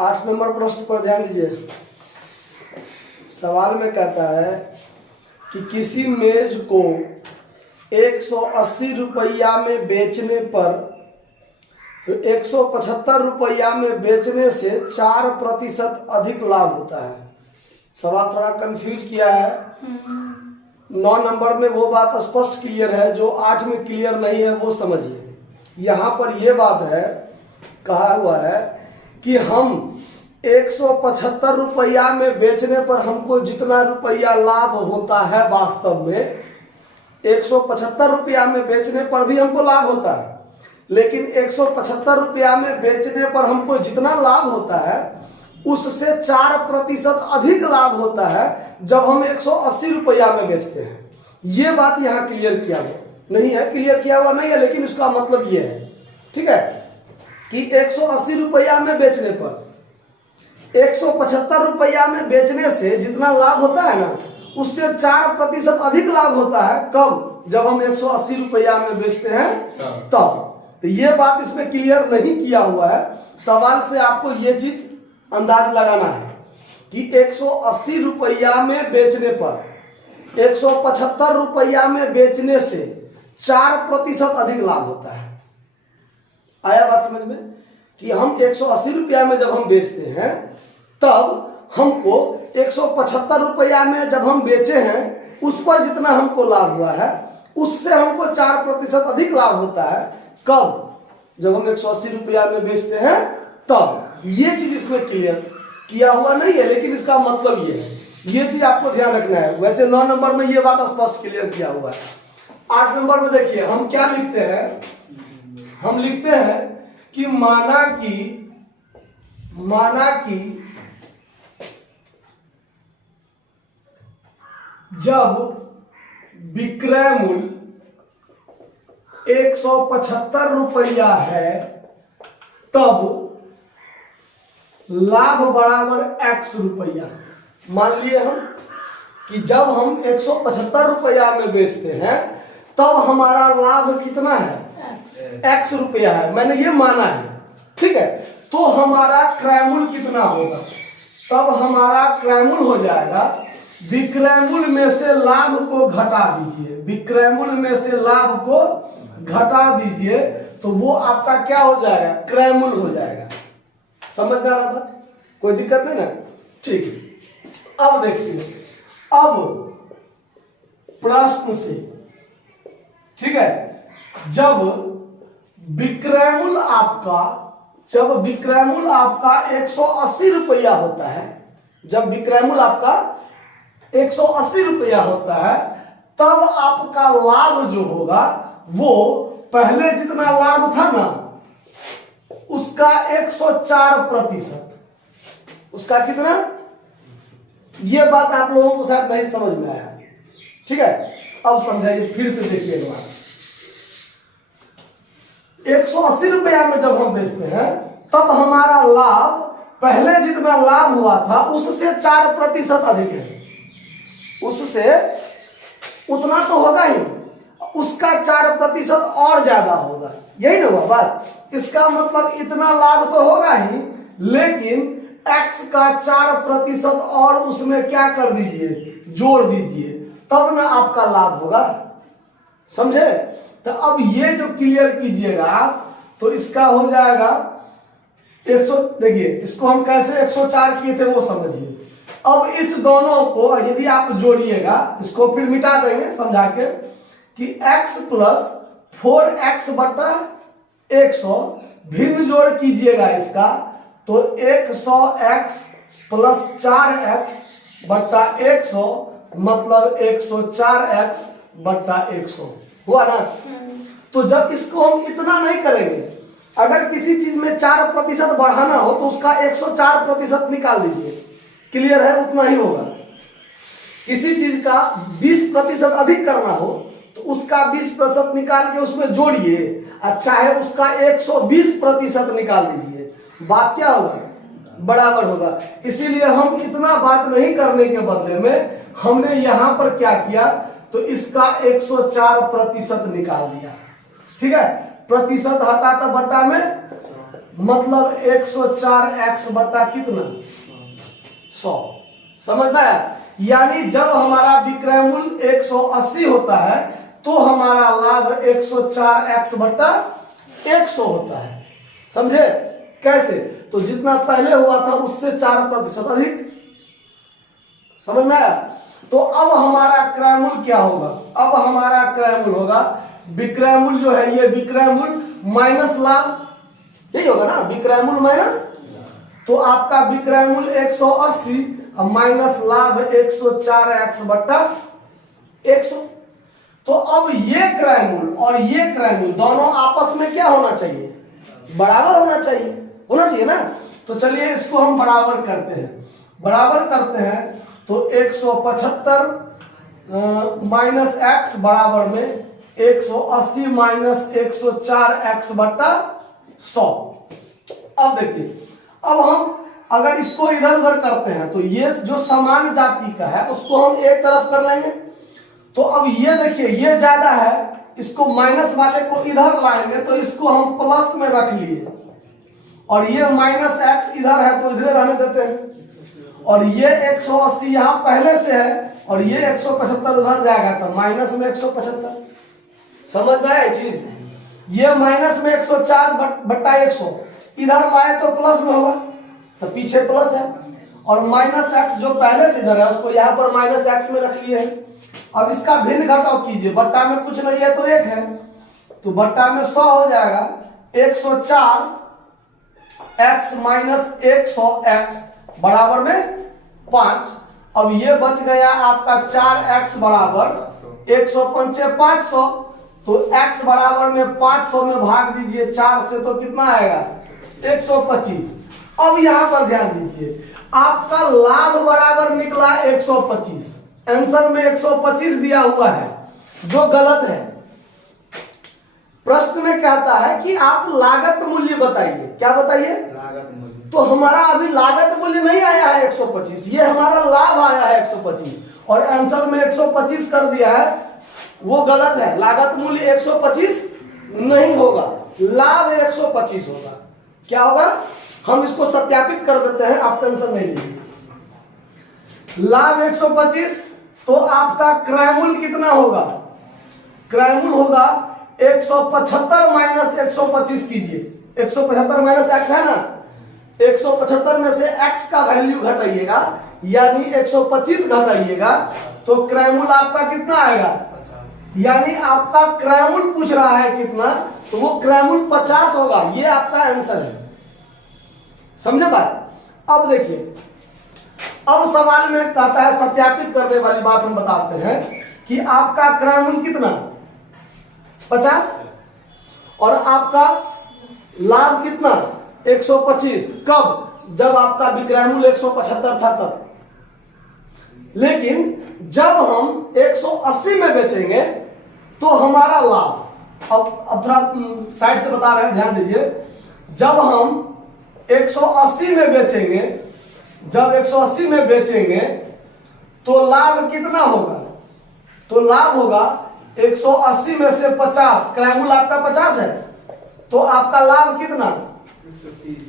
8 number प्रश्न पर ध्यान दीजिए। सवाल में कहता है कि किसी मेज को 180 रुपया में बेचने पर 175 रुपया में बेचने से 4% अधिक लाभ होता है। सवाल थोड़ा कंफ्यूज किया है। 9 नंबर में वो बात स्पष्ट क्लियर है, जो 8 में क्लियर नहीं है वो समझिए। यहाँ पर ये बात है, कहा हुआ है कि हम 175 रुपया में बेचने पर हमको जितना रुपया लाभ होता है, वास्तव में 175 रुपया में बेचने पर भी हमको लाभ होता है, लेकिन 175 रुपया में बेचने पर हमको जितना लाभ होता है उससे 4% अधिक लाभ होता है जब हम 180 रुपया में बेचते हैं। ये बात यहाँ क्लियर किया हुआ नहीं है, क्लियर किया हुआ नहीं है, लेकिन उसका मतलब ये है, ठीक है, कि 180 रुपया में बेचने पर 175 रुपया में बेचने से जितना लाभ होता है ना, उससे 4% अधिक लाभ होता है। कब? जब हम 180 रुपया में बेचते हैं तब। तो ये बात इसमें क्लियर नहीं किया हुआ है। सवाल से आपको ये चीज अंदाज लगाना है कि 180 रुपया में बेचने पर 175 रुपया में बेचने से 4% अधिक लाभ होता है। आया बात समझ में? कि हम 180 रुपया में जब हम बेचते हैं तब हमको 175 रुपया में जब हम बेचे हैं उस पर जितना हमको लाभ हुआ है उससे हमको 4% अधिक लाभ होता है। कब? जब हम 180 रुपया में बेचते हैं तब। ये चीज इसमें क्लियर किया हुआ नहीं है, लेकिन इसका मतलब ये है, ये चीज आपको ध्यान रखना है। वैसे 9 नंबर में ये बात स्पष्ट क्लियर किया हुआ है। 8 नंबर में देखिए हम क्या लिखते हैं, हम लिखते हैं कि माना कि जब विक्रय मूल्य 175 रुपया है तब लाभ बराबर x रुपया। मान लिए हम कि जब हम 175 रुपया में बेचते हैं तब हमारा लाभ कितना है? x रुपया है, मैंने ये माना है, ठीक है। तो हमारा क्रय मूल्य कितना होगा? तब हमारा क्रय मूल्य हो जाएगा, विक्रय मूल्य में से लाभ को घटा दीजिए, विक्रय मूल्य में से लाभ को घटा दीजिए, तो वो आपका क्या हो जाएगा? क्रय मूल्य हो जाएगा। समझ में आ रहा बात? कोई दिक्कत नहीं ना? ठीक है। अब देखिए, अब प्रश्न से, ठीक है, जब विक्रय मूल्य आपका 180 रुपया होता है, जब विक्रय मूल्य आपका 180 रुपया होता है तब आपका लाभ जो होगा वो पहले जितना लाभ था ना उसका 104%। उसका कितना? ये बात आप लोगों को शायद नहीं समझ में आया, ठीक है। अब समझाइए, फिर से देखिए एक बार। 180 रुपया में जब हम बेचते हैं तब हमारा लाभ पहले जितना लाभ हुआ था उससे 4% अधिक है, उससे उतना तो होगा ही, उसका 4% और ज्यादा होगा। यही ना हुआ बात? इसका मतलब इतना लाभ तो होगा ही, लेकिन x का 4% और उसमें क्या कर दीजिए? जोड़ दीजिए, तब ना आपका लाभ होगा। समझे? तो अब ये जो क्लियर कीजिएगा आप, तो इसका हो जाएगा 100। देखिए इसको हम कैसे 104 किए थे वो समझिए। अब इस दोनों को यदि आप जोड़िएगा, इसको फिर मिटा देंगे समझा के, कि x प्लस 4x बटा 100 भिन्न जोड़ कीजिएगा इसका, तो 100x प्लस 4x बटा 100 मतलब 104x बटा 100 हुआ ना। तो जब इसको हम इतना नहीं करेंगे, अगर किसी चीज में 4% बढ़ाना हो तो उसका 104% निकाल दीजिए, क्लियर है? उतना ही होगा। किसी चीज का 20% अधिक करना हो तो उसका 20% निकाल के उसमें जोड़िए, अच्छा है उसका 120% निकाल दीजिए, बात क्या होगा? बराबर होगा। इसीलिए हम इतना बात नहीं करने के बदले में हमने यहां पर क्या किया, तो इसका 104% निकाल दिया, ठीक है। प्रतिशत हटा तो बट्टा में मतलब 104x बटा कितना 100। समझ में आया? यानी जब हमारा विक्रय मूल्य 180 होता है तो हमारा लाभ 104x बटा 100 होता है। समझे कैसे? तो जितना पहले हुआ था उससे 4% अधिक। समझ में आया? तो अब हमारा क्रय मूल्य क्या होगा? अब हमारा क्रय मूल्य होगा विक्रय मूल्य जो है ये विक्रय मूल्य माइनस लाभ, यही होगा ना, विक्रय मूल्य माइनस। तो आपका विक्रय मूल्य 180 माइनस लाभ 104x बटा 100। तो अब ये क्रय मूल्य और ये क्रय मूल्य दोनों आपस में क्या होना चाहिए? बराबर होना चाहिए, होना चाहिए ना। तो चलिए इसको हम बराबर करते हैं। बराबर करते हैं तो 175 माइनस x बराबर में 180 माइनस 104x बटा 100। अब देखिए, अब हम अगर इसको इधर उधर करते हैं तो ये जो समान जाति का है उसको हम एक तरफ कर लेंगे। तो अब ये देखिए ये ज्यादा है, इसको माइनस वाले को इधर लाएंगे तो इसको हम प्लस में रख लिए, और ये माइनस x इधर है तो इधर रहने देते हैं। और ये 180 यहाँ पहले से है और ये 175 उधर जाएगा तो माइनस में 175। समझ में आया चीज? ये माइनस में 104 बट्टा 100 इधर लाए तो प्लस में होगा, तो पीछे प्लस है। और माइनस x जो पहले से इधर है उसको यहाँ पर माइनस x में रख लिए हैं। अब इसका भिन्न घटाव कीजिए, बट्टा में कुछ नहीं है तो 1 है, तो बट्टा में 100 हो जाएगा। 104 x माइनस 100x बराबर में 5। अब ये बच गया आपका 4x बराबर 105 500। तो x बराबर में 500 में भाग दीजिए 4 से तो कितना आएगा 125। अब यहां पर ध्यान दीजिए आपका लाभ बराबर निकला 125, आंसर में 125 दिया हुआ है जो गलत है। प्रश्न में कहता है कि आप लागत मूल्य बताइए। क्या बताइए? लागत मूल्य। तो हमारा अभी लागत मूल्य नहीं आया है 125, ये हमारा लाभ आया है 125 और आंसर में 125 कर दिया है, वो गलत है। लागत मूल्य 125 नहीं होगा, लाभ 125 होगा। क्या होगा? हम इसको सत्यापित कर देते हैं, आप टेंशन नहीं लीजिए। लाभ 125 तो आपका क्रय मूल्य कितना होगा? क्रय मूल्य होगा 175 माइनस 125 कीजिए। 175 माइनस x है ना, 175 में से x का वैल्यू घटाइएगा यानी 125 घटाइएगा तो क्रय मूल्य आपका कितना आएगा? यानी आपका क्रय मूल्य पूछ रहा है कितना, तो वो क्रय मूल्य 50 होगा। ये आपका आंसर है। समझे बात? अब देखिए, अब सवाल में कहता है सत्यापित करने वाली बात हम बताते हैं कि आपका क्रय मूल्य कितना 50 और आपका लाभ कितना 125। कब? जब आपका विक्रय मूल्य 175 था तब। लेकिन जब हम 180 में बेचेंगे तो हमारा लाभ, अब थोड़ा साइड से बता रहे हैं, ध्यान दीजिए। जब हम 180 में बेचेंगे, जब 180 में बेचेंगे तो लाभ कितना होगा? तो लाभ होगा 180 में से 50, क्रय मूल्य आपका 50 है तो आपका लाभ कितना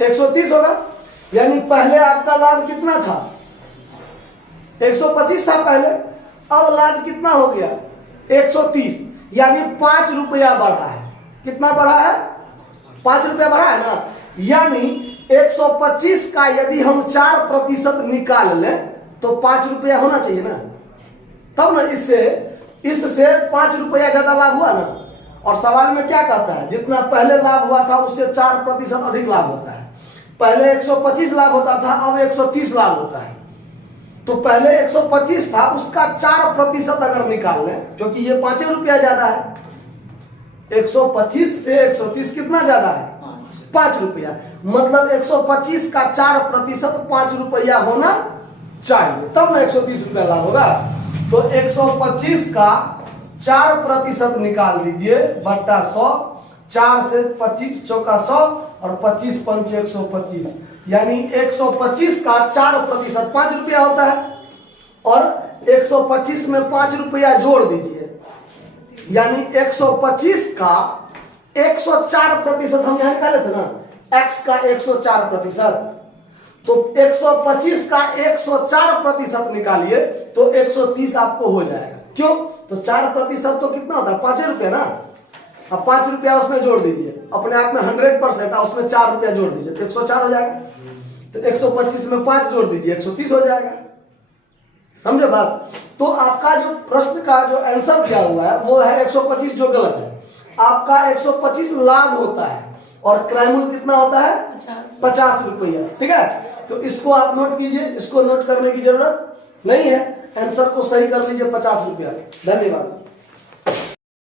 130 होगा। यानी पहले आपका लाभ कितना था 125 था पहले, अब लाभ कितना हो गया 130, यानी 5 रुपया बढ़ा है। कितना बढ़ा है? 5 रुपया बढ़ा है ना। यानी 125 का यदि हम 4% निकाल लें तो 5 रुपया होना चाहिए ना, तब ना इससे 5 रुपया ज्यादा लाभ हुआ ना। और सवाल में क्या कहता है? जितना पहले लाभ हुआ था उससे 4% अधिक लाभ होता है। पहले 125 लाभ होता था, अब 130 लाभ होता है। तो पहले 125 था, उसका 4% अगर निकाल लें, क्योंकि ये 5 रुपया ज्यादा है, 125 से 130 कितना ज्यादा है 5 रुपया। मतलब 125 का 4% 5 रुपया होना चाहिए, तब ना 130 रुपया लाभ होगा। तो 125 का 4% निकाल दीजिए बट्टा 100, 4 से 25 चौका 100 और 25 पंच 125, यानी 125 का 4% 5 रुपया होता है। और 125 में 5 रुपया जोड़ दीजिए, यानी 125 का 104% हम यहाँ निकाले थे ना, x का 104%, तो 125 का 104% निकालिए तो 130 आपको हो जाएगा। क्यों? तो 4% तो कितना होता है, 5 रुपया ना। अब 5 रुपया उसमें जोड़ दीजिए, अपने आप में 100% है, उसमें 4 रुपया जोड़ दीजिए तो 104 हो जाएगा। तो 125 में 5 जोड़ दीजिए 130 हो जाएगा। समझे बात? तो आपका जो प्रश्न का जो आंसर दिया हुआ है वो है 125, जो गलत है। आपका 125 लाभ होता है और क्रय मूल्य कितना होता है, 50 रुपया। ठीक है, तो इसको आप नोट कीजिए, इसको नोट करने की जरूरत नहीं है, आंसर को सही कर लीजिए 50 रुपया। धन्यवाद।